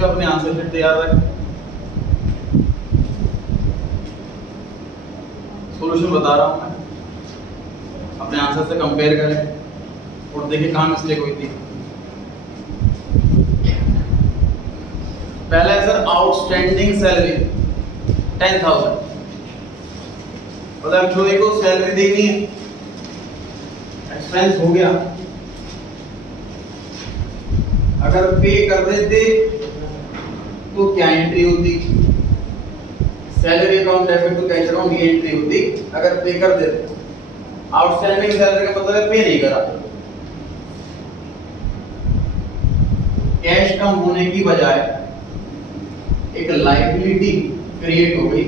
का अपने answer sheet तैयार रखें, सॉल्यूशन बता रहा हूं मैं, अपने आंसर से कंपेयर करें और देखिए कहाँ मिस्टेक हुई थी। पहला है सर आउटस्टैंडिंग सैलरी 10,000, मतलब एम्प्लॉय को सैलरी देनी है, एक्सपेंस हो गया, अगर पे कर देते तो क्या एंट्री होती, salary account debit to cash account ये एंट्री होती अगर पे कर देते। आउटस्टैंडिंग सैलरी का मतलब है पे नहीं करा, कैश कम होने की बजाय एक लायबिलिटी क्रिएट हो गई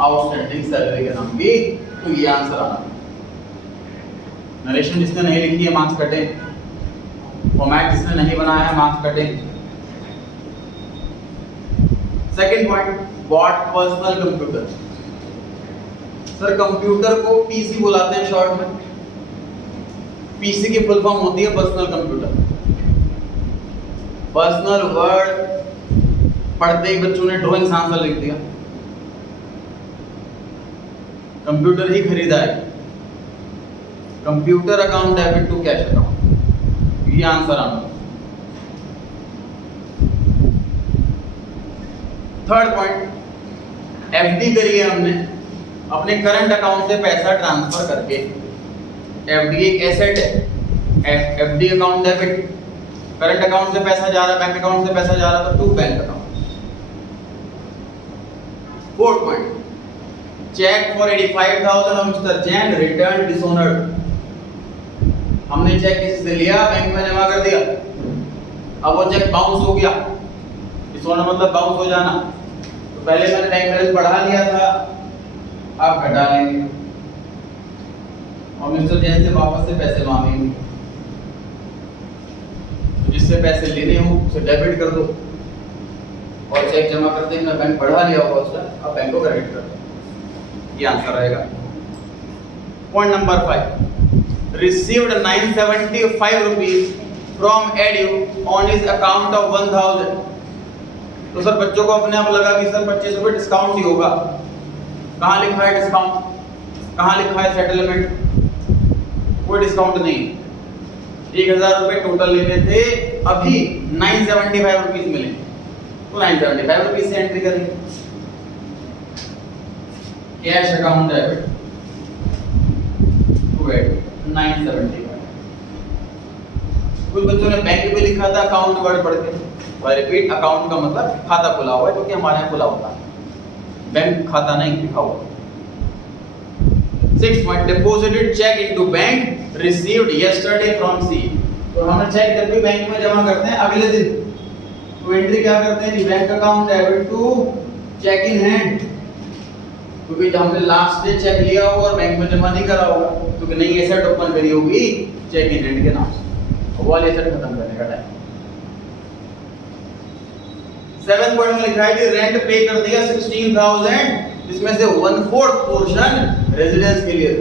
आउटस्टैंडिंग सैलरी के नाम की, तो ये आंसर आना। नरेशन जिसने नहीं लिखी है मार्क्स कटे, फॉर्मेट जिसने नहीं बनाया है मार्क्स कटे। Second point, what personal computer. Sir computer को पीसी बुलाते हैं शॉर्ट में, पीसी की फुल फॉर्म होती है पर्सनल कंप्यूटर। पर्सनल वर्ड पढ़ते ही बच्चों ने ड्राइंग आंसर लिख दिया, कंप्यूटर ही खरीदा है, computer account debit to cash account, ये आंसर आना। थर्ड पॉइंट, एफडी करी है हमने, अपने करंट अकाउंट से पैसा ट्रांसफर करके, एफडी एक एसेट है, FD account debit, current account से पैसा जा रहा है, बैंक अकाउंट से पैसा जा रहा है, तो to bank account. Fourth point, cheque for 85,000 of mister Jain return dishonoured, हमने चेक किसी से लिया, बैंक में जमा कर दिया, अब वो चेक बाउंस हो गया, डिसऑनर मतलब बाउंस हो जाना, तो पहले मैंने बैंक बैलेंस बढ़ा लिया था, अब घटा लेंगे और मिस्टर जैन से वापस से पैसे मांगेंगे, तो जिससे पैसे लेने हो उसे डेबिट कर दो और चेक जमा करते हैं बैंक बढ़ा लिया होगा उसका, अब बैंक को क्रेडिट कर दो, ये आंसर रहेगा। Point number 5, received 975 rupees from edu on his account of 1000। तो सर बच्चों को अपने आप लगा कि सर 25 रुपए डिस्काउंट ही होगा, कहाँ लिखा है डिस्काउंट, कहाँ लिखा है सेटलमेंट, कोई डिस्काउंट नहीं, 1000 रुपए टोटल लेने थे, अभी 975 रुपीज मिले, तो 975 रुपीज से एंट्री करेंगे। कैश अकाउंट डेबिट टू एड 975। कुछ बच्चों ने बैंक भी लिखा था अकाउंट वर्ड पढ़ के, और रिपीट अकाउंट का मतलब खाता खुला हुआ है, जो कि हमारे यहाँ खुला होता है, बैंक खाता नहीं लिखा हुआ। 6 point, deposited cheque into bank received yesterday from C. तो हमने चेक जब भी बैंक में जमा करते हैं अगले दिन, तो एंट्री क्या करते हैं, bank account debit to cheque in hand, क्योंकि जब हमने लास्ट डे चेक लिया होगा और बैंक में जमा नहीं करा होगा, क्योंकि नई एसेट ओपन करी होगी चेक इन हैंड के नाम से, वो वाली एसेट खत्म करने का टाइम। 7 पॉइंट में लिखा है कि रेंट पे कर दिया 16,000, इसमें से 1/4 पोर्शन रेजिडेंस के लिए,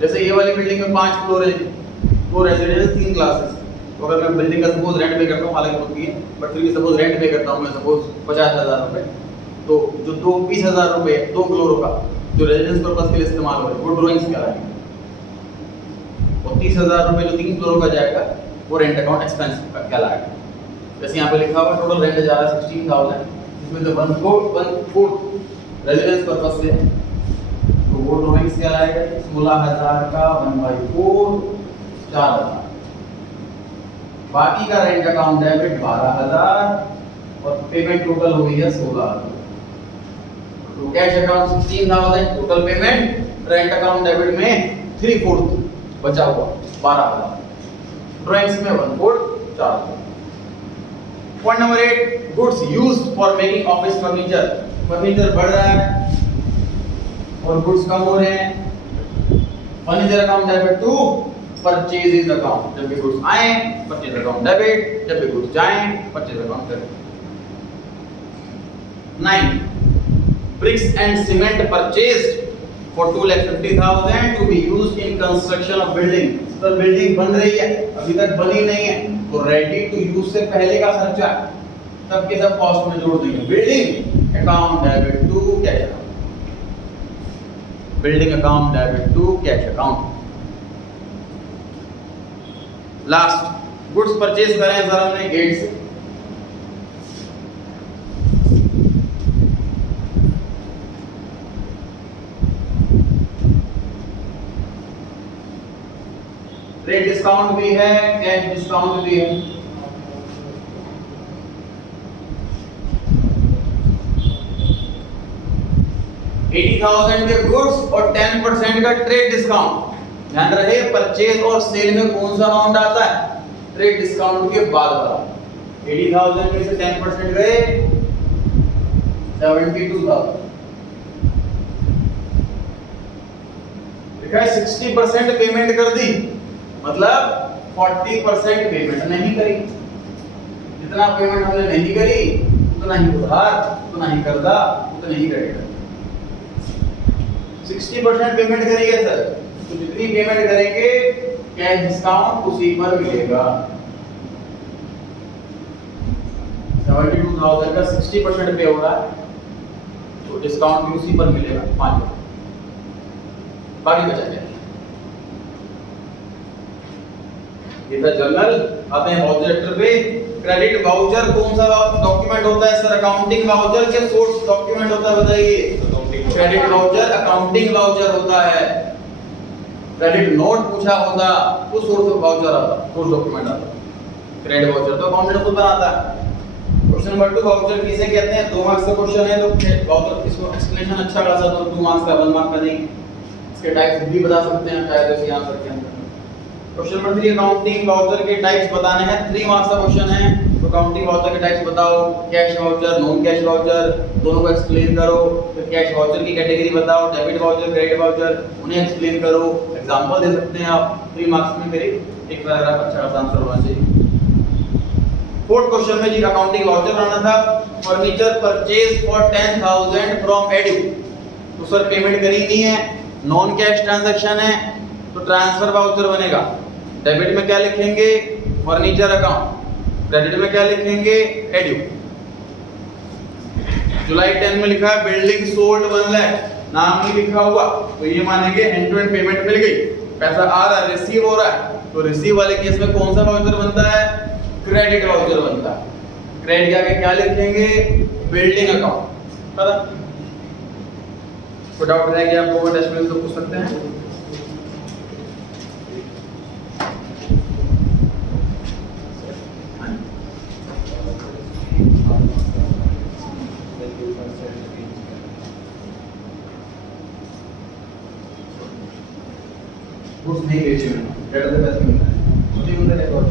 जैसे ये वाली बिल्डिंग में 5 फ्लोर है, तो रेजिडेंस 3 क्लासेस, तो अगर मैं बिल्डिंग का सपोज रेंट पे करता हूँ, हालांकि होती है बट फिर भी सपोज रेंट पे करता हूँ मैं, सपोज 50,000 रुपए, तो जो 20,000 रुपए 2 फ्लोरों का जो रेजिडेंस पर्पस के लिए इस्तेमाल हो, वो ड्राइंग्स कहलाएंगे, और 30,000 रुपए जो 3 फ्लोरों का जाएगा वो रेंट अकाउंट एक्सपेंस कहलाएगा। जैसे यहाँ पे लिखा हुआ टोटल रेंट जा रहा है 16,000, इसमें तो 1/4 रेजिडेंस पर्पस से, तो वो ड्राइंग्स कहलाएगा। 16,000 का 1/4 4,000, बाकी का रेंट अकाउंट डेबिट 12,000 और पेमेंट टोटल हो गई है 16,000। तो cash account 16,000 total payment, rent account debit में 3/4 बचा हुआ 12,000, ड्राइंग्स में 1/4 4,000। Point number 8, goods used for making office furniture, furniture बढ़ रहा है और गुड्स कम हो रहे हैं, furniture account debit to purchases account, जब भी गुड्स आए परचेज अकाउंट डेबिट, जब भी गुड्स जाएं purchase account debit. 9, bricks and cement purchased for 2,50,000 to be used in construction of building। तो बिल्डिंग बन रही है, अभी तक बनी नहीं है, तो रेडी टू यूज से पहले का खर्चा सबके सब कॉस्ट में जोड़ देंगे। Building account debit to cash account, building account debit to cash account. Last goods purchase करें सर हमने गेट से, ट्रेड डिस्काउंट भी है, कैश डिस्काउंट भी है। $80,000 के गुड्स और 10% का ट्रेड डिस्काउंट। ध्यान रहे परचेज और सेल में कौन सा अमाउंट आता है, ट्रेड डिस्काउंट के बाद वाला। 80,000 में से 10% गए 72,000। देखा 60% पेमेंट कर दी, मतलब 40% पेमेंट नहीं करी। जितना पेमेंट हमने नहीं करी उतना ही उधार, उतना ही कर्जा, उतना ही क्रेडिट। 60% पेमेंट करेंगे सर, तो जितनी पेमेंट करेंगे कैश डिस्काउंट उसी पर मिलेगा। 72,000 का 60% पे हो रहा है तो डिस्काउंट भी उसी पर मिलेगा 5%। बाकी बचा क्या, ये था जर्नल। आते हैं वाउचर चैप्टर पे। क्रेडिट वाउचर कौन सा डॉक्यूमेंट होता है सर, अकाउंटिंग वाउचर के सोर्स डॉक्यूमेंट होता है, बताइए। क्रेडिट वाउचर अकाउंटिंग वाउचर होता है। क्रेडिट नोट पूछा होता तो सोर्स वाउचर आता, सोर्स डॉक्यूमेंट आता। क्रेडिट वाउचर तो अकाउंटेंट खुद बनाता है। क्वेश्चन नंबर 2 वाउचर किसे कहते हैं, 2 मार्क्स का क्वेश्चन है तो वाउचर इसको एक्सप्लेनेशन अच्छा खासा तो 2 मार्क्स का 1 मार्क का नहीं। इसके टाइप्स भी बता सकते हैं शायद इसी आंसर के अंदर। क्वेश्चन नंबर 3 अकाउंटिंग वाउचर के टाइप्स बताने हैं, 3 मार्क्स का क्वेश्चन है। तो अकाउंटिंग वाउचर के टाइप्स बताओ, cash voucher, non cash voucher, दोनों को एक्सप्लेन करो। फिर कैश वाउचर की कैटेगरी बताओ, डेबिट वाउचर, क्रेडिट वाउचर, उन्हें एक्सप्लेन करो। एग्जांपल दे सकते हैं आप। 3 मार्क्स में करीब एक पैराग्राफ अच्छा खासा आंसर होना चाहिए। 4th क्वेश्चन में जी अकाउंटिंग वाउचर बनाना था। Furniture purchase for 10,000 from edu, तो सर पेमेंट करी नहीं है, नॉन कैश ट्रांजैक्शन है, तो ट्रांसफर वाउचर बनेगा। डेबिट में क्या लिखेंगे, फर्नीचर अकाउंट। क्रेडिट में क्या लिखेंगे, एडू। जुलाई 10 में लिखा है बिल्डिंग सोल्ड 1 लाख, नाम नहीं लिखा हुआ तो ये मानेंगे एंड टू एंड पेमेंट मिल गई, पैसा आ रहा है, रिसीव हो रहा है। तो रिसीव वाले केस में कौन सा वाउचर बनता है, क्रेडिट वाउचर बनता है। क्रेडिट के आगे क्या लिखेंगे, बिल्डिंग अकाउंट। पता कोई डाउट है कि आप लोगों टेस्ट में तो पूछ सकते हैं। गुड्स नहीं बेचे मैंने, डेढ़ पैसे मिलता है, मुझे उनका रिकॉर्ड